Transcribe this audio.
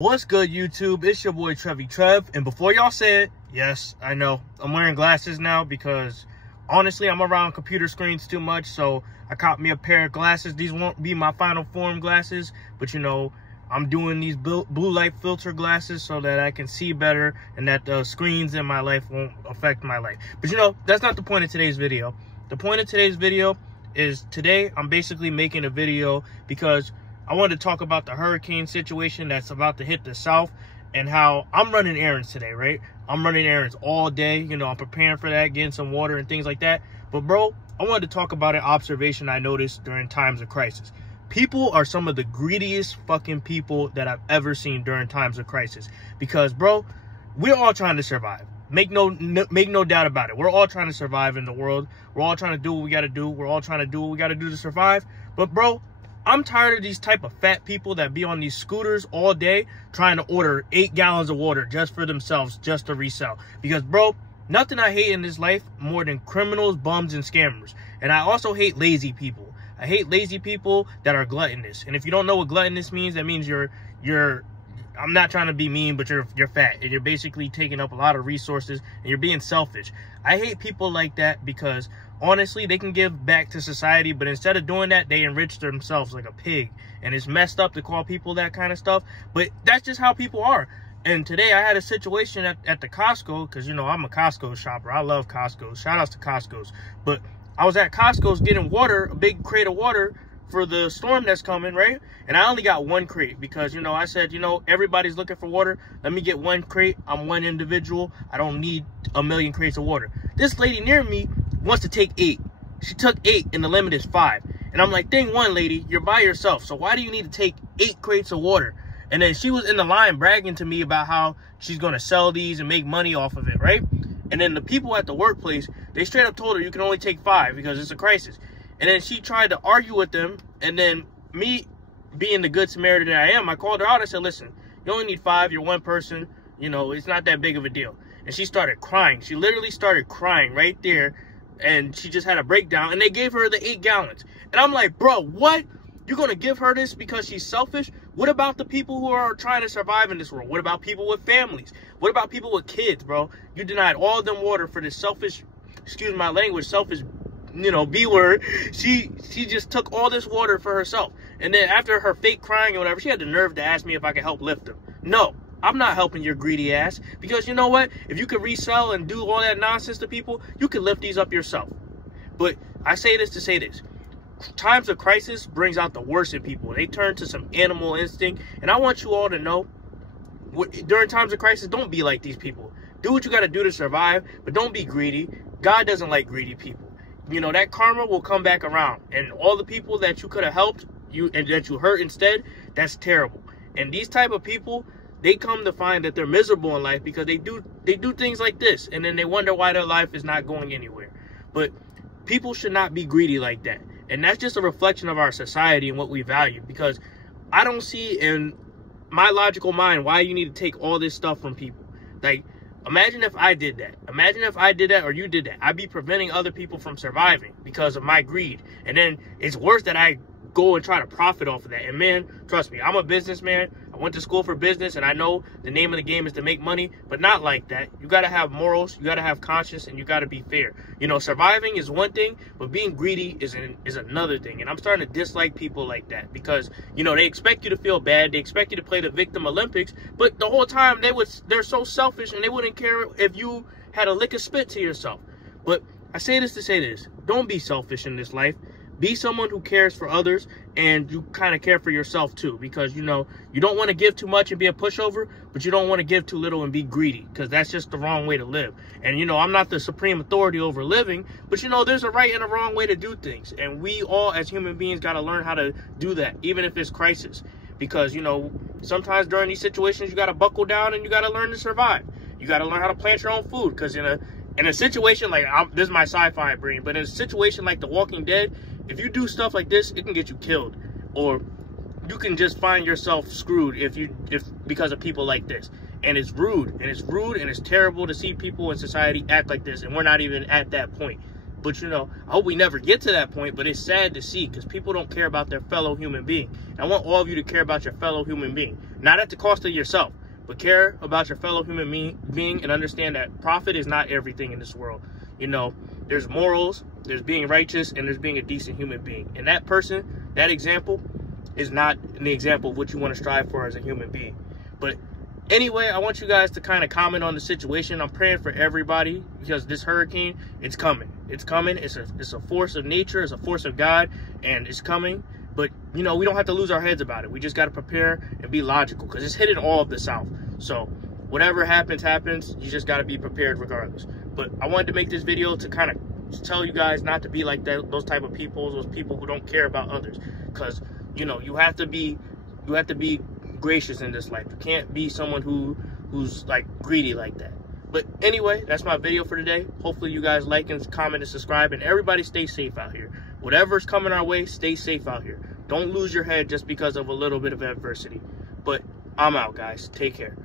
What's good, YouTube? It's your boy Trev, and before y'all say it, yes, I know I'm wearing glasses now because honestly I'm around computer screens too much, so I caught me a pair of glasses. These won't be my final form glasses, but you know, I'm doing these blue light filter glasses so that I can see better and that the screens in my life won't affect my life. But you know, that's not the point of today's video. The point of today's video is today I'm basically making a video because I wanted to talk about the hurricane situation that's about to hit the South and how I'm running errands today, right? I'm running errands all day. You know, I'm preparing for that, getting some water and things like that. But bro, I wanted to talk about an observation I noticed during times of crisis. People are some of the greediest fucking people that I've ever seen during times of crisis. Because bro, we're all trying to survive. Make no doubt about it. We're all trying to survive in the world. We're all trying to do what we got to do. We're all trying to do what we got to do to survive. But bro, I'm tired of these type of fat people that be on these scooters all day trying to order 8 gallons of water just for themselves, just to resell. Because, bro, nothing I hate in this life more than criminals, bums, and scammers. And I also hate lazy people. I hate lazy people that are gluttonous. And if you don't know what gluttonous means, that means you're I'm not trying to be mean, but you're fat. And you're basically taking up a lot of resources and you're being selfish. I hate people like that because honestly, they can give back to society, but instead of doing that, they enrich themselves like a pig. And it's messed up to call people that kind of stuff, but that's just how people are. And today I had a situation at the Costco, because, you know, I'm a Costco shopper. I love Costco. Shout outs to Costco's. But I was at Costco's getting water, a big crate of water for the storm that's coming, right? And I only got 1 crate because, you know, I said, you know, everybody's looking for water. Let me get 1 crate. I'm one individual. I don't need a million crates of water. This lady near me wants to take 8. She took 8 and the limit is 5. And I'm like, dang, one lady, you're by yourself. So why do you need to take 8 crates of water? And then she was in the line bragging to me about how she's going to sell these and make money off of it, right? And then the people at the workplace, they straight up told her you can only take 5 because it's a crisis. And then she tried to argue with them. And then me being the good Samaritan that I am, I called her out. I said, listen, you only need 5. You're one person. You know, it's not that big of a deal. And she started crying. She literally started crying right there. And she just had a breakdown. And they gave her the 8 gallons. And I'm like, bro, what? You're going to give her this because she's selfish? What about the people who are trying to survive in this world? What about people with families? What about people with kids, bro? You denied all of them water for this selfish, excuse my language, selfish, you know, B word. She just took all this water for herself. And then after her fake crying or whatever, she had the nerve to ask me if I could help lift them. No, I'm not helping your greedy ass, because you know what? If you could resell and do all that nonsense to people, you can lift these up yourself. But I say this to say this. Times of crisis brings out the worst in people. They turn to some animal instinct. And I want you all to know, during times of crisis, don't be like these people. Do what you got to do to survive, but don't be greedy. God doesn't like greedy people. You know, that karma will come back around. And all the people that you could have helped, and that you hurt instead, that's terrible. And these type of people, they come to find that they're miserable in life because they do things like this. And then they wonder why their life is not going anywhere. But people should not be greedy like that. And that's just a reflection of our society and what we value. Because I don't see in my logical mind why you need to take all this stuff from people. Like, imagine if I did that. Imagine if I did that or you did that. I'd be preventing other people from surviving because of my greed. And then it's worse that I go and try to profit off of that. And man, trust me, I'm a businessman. I went to school for business, and I know the name of the game is to make money, but not like that. You got to have morals, you got to have conscience, and you got to be fair. You know, surviving is one thing, but being greedy is another thing. And I'm starting to dislike people like that because, you know, they expect you to feel bad. They expect you to play the victim Olympics, but the whole time they're so selfish, and they wouldn't care if you had a lick of spit to yourself. But I say this to say this. Don't be selfish in this life. Be someone who cares for others, and you kind of care for yourself too, because, you know, you don't want to give too much and be a pushover, but you don't want to give too little and be greedy, because that's just the wrong way to live. And, you know, I'm not the supreme authority over living, but, you know, there's a right and a wrong way to do things. And we all as human beings got to learn how to do that, even if it's crisis. Because, you know, sometimes during these situations, you got to buckle down and you got to learn to survive. You got to learn how to plant your own food, because in a situation like, this is my sci-fi brain, but in a situation like The Walking Dead, if you do stuff like this, it can get you killed, or you can just find yourself screwed because of people like this. And it's rude, and it's terrible to see people in society act like this, and we're not even at that point. But, you know, I hope we never get to that point, but it's sad to see because people don't care about their fellow human being. And I want all of you to care about your fellow human being, not at the cost of yourself, but care about your fellow human being and understand that profit is not everything in this world. You know, there's morals, there's being righteous, and there's being a decent human being. And that person, that example, is not an example of what you want to strive for as a human being. But anyway, I want you guys to kind of comment on the situation. I'm praying for everybody because this hurricane, it's coming. It's coming. It's a force of nature. It's a force of God, and it's coming. But, you know, we don't have to lose our heads about it. We just got to prepare and be logical because it's hitting all of the South. So whatever happens, happens. You just got to be prepared regardless. But I wanted to make this video to kind of tell you guys not to be like that, those type of people, those people who don't care about others. Because, you know, you have to be gracious in this life. You can't be someone who's like greedy like that. But anyway, that's my video for today. Hopefully you guys like and comment and subscribe, and everybody stay safe out here. Whatever's coming our way, stay safe out here. Don't lose your head just because of a little bit of adversity. But I'm out, guys. Take care.